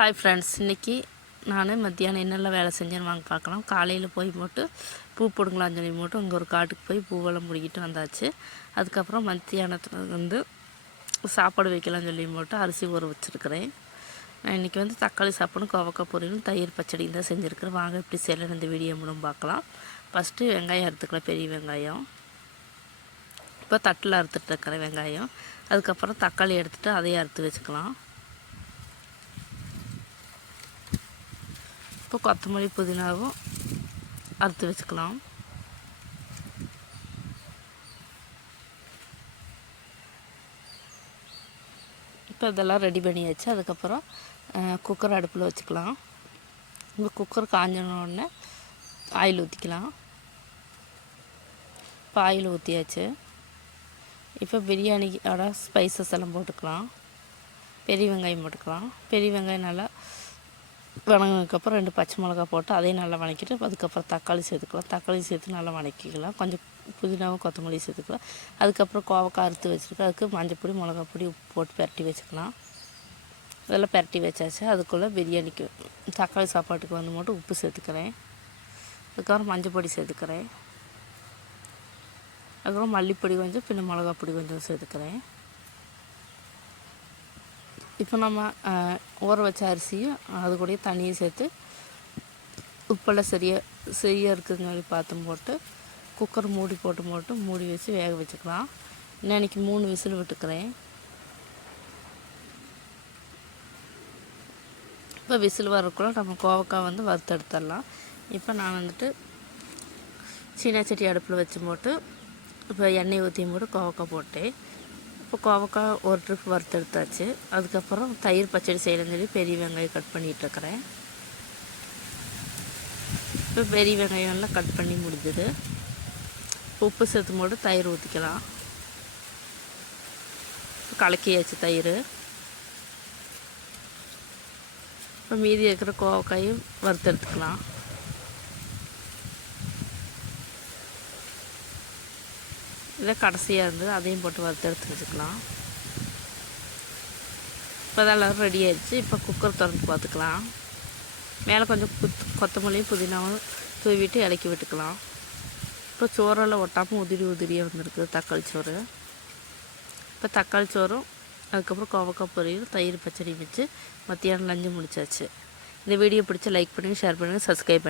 Hi friends, இன்றைக்கி நான் மத்தியானம் என்னெல்லாம் வேலை செஞ்சேன்னு வாங்க பார்க்கலாம். காலையில் போய் போட்டு பூ பிடுங்கலான்னு சொல்லி போட்டு இங்கே ஒரு காட்டுக்கு போய் பூவெல்லாம் பிடிக்கிட்டு வந்தாச்சு. அதுக்கப்புறம் மத்தியானத்தில் வந்து சாப்பாடு வைக்கலாம்னு சொல்லி போட்டு அரிசி ஊற வச்சுருக்கிறேன். நான் இன்றைக்கி வந்து தக்காளி சாப்பாடும் கோவக்காய் பொரியலும் தயிர் பச்சடியும் தான் செஞ்சுருக்கிறேன். வாங்க எப்படி செய்யலாம் இந்த வீடியோ மூலம் பார்க்கலாம். ஃபஸ்ட்டு வெங்காயம் அறுத்துக்கலாம், பெரிய வெங்காயம். இப்போ தட்டில் அறுத்துட்டு இருக்கிறேன் வெங்காயம். அதுக்கப்புறம் தக்காளி எடுத்துகிட்டு அதையும் அறுத்து வச்சுக்கலாம். இப்போ கொத்தமல்லி புதினாவும் அறுத்து வச்சுக்கலாம். இப்போ இதெல்லாம் ரெடி பண்ணியாச்சு. அதுக்கப்புறம் குக்கர் அடுப்பில் வச்சுக்கலாம். இப்போ குக்கர் காஞ்சோடனே ஆயில் ஊற்றிக்கலாம். இப்போ ஆயில் ஊற்றியாச்சு. இப்போ பிரியாணியோட ஸ்பைசஸ் எல்லாம் போட்டுக்கலாம். பெரிய வெங்காயம் போட்டுக்கலாம். பெரிய வெங்காயம் நல்லா வணங்கினதுக்கப்புறம் 2 பச்சை மிளகா போட்டு அதையும் நல்லா வணக்கிட்டு அதுக்கப்புறம் தக்காளி சேர்த்துக்கலாம். தக்காளி சேர்த்து நல்லா வணக்கிக்கலாம். கொஞ்சம் புதினாவும் கொத்தமல்லி சேர்த்துக்கலாம். அதுக்கப்புறம் கோவக்காய் அறுத்து வச்சுருக்கேன். அதுக்கு மஞ்சப்பொடி, மிளகாப்பொடி, உப்பு போட்டு பரட்டி வச்சுக்கலாம். இதெல்லாம் பரட்டி வச்சாச்சு. அதுக்குள்ளே பிரியாணிக்கு தக்காளி சாப்பாட்டுக்கு வந்து மட்டும் உப்பு சேர்த்துக்கிறேன். அதுக்கப்புறம் மஞ்சள் பொடி சேர்த்துக்கிறேன். அதுக்கப்புறம் மல்லிப்பொடி கொஞ்சம், பின்ன மிளகாப்பொடி கொஞ்சம் சேர்த்துக்கிறேன். இப்போ நம்ம ஊற வச்ச அரிசியும் அது கூட தண்ணியும் சேர்த்து உப்பெல்லாம் சரியாக இருக்குதுங்க பார்த்து போட்டு குக்கர் மூடி வச்சு வேக வச்சுக்கலாம். இன்னைக்கு 3 விசில் விட்டுக்கிறேன். இப்போ விசில் வரக்குள்ள நம்ம கோவக்காய் வந்து வறுத்து எடுத்துடலாம். இப்போ நான் வந்துட்டு சீனா சட்டி அடுப்பில் வச்சு போட்டு இப்போ எண்ணெய் ஊற்றியும் போட்டு கோவக்காய் போட்டேன். இப்போ கோவக்காய் ஒரு ட்ரிப் வறுத்து எடுத்தாச்சு. அதுக்கப்புறம் தயிர் பச்சடி செய்யணும்னு சொல்லி பெரிய வெங்காயம் கட் பண்ணிகிட்ருக்கிறேன். இப்போ பெரிய வெங்காயம்லாம் கட் பண்ணி முடிஞ்சுது. உப்பு சேர்த்து போட்டு தயிர் ஊற்றிக்கலாம். கலக்கியாச்சு தயிர். இப்போ மீதி இருக்கிற கோவக்காயும் வறுத்து எடுத்துக்கலாம். இதை கடைசியாக இருந்தது அதையும் போட்டு வறுத்து எடுத்து வச்சுக்கலாம். இப்போ அதெல்லாம் ரெடி ஆகிடுச்சு. இப்போ குக்கர் திறந்து பார்த்துக்கலாம். மேலே கொஞ்சம் கொத்தமல்லியும் புதினாவும் தூவிட்டு இறக்கி விட்டுக்கலாம். இப்போ சோறெல்லாம் ஒட்டாமல் உதிரியாக வந்துருக்குது தக்காளி சோறு. இப்போ தக்காளி சோறும் அதுக்கப்புறம் கோவக்காய் பொரியல் தயிர் பச்சடி வச்சு மத்தியானம் லஞ்சு முடிச்சாச்சு. இந்த வீடியோ பிடிச்சா லைக் பண்ணுங்கள், ஷேர் பண்ணுங்கள், சப்ஸ்கிரைப் பண்ணுங்கள்.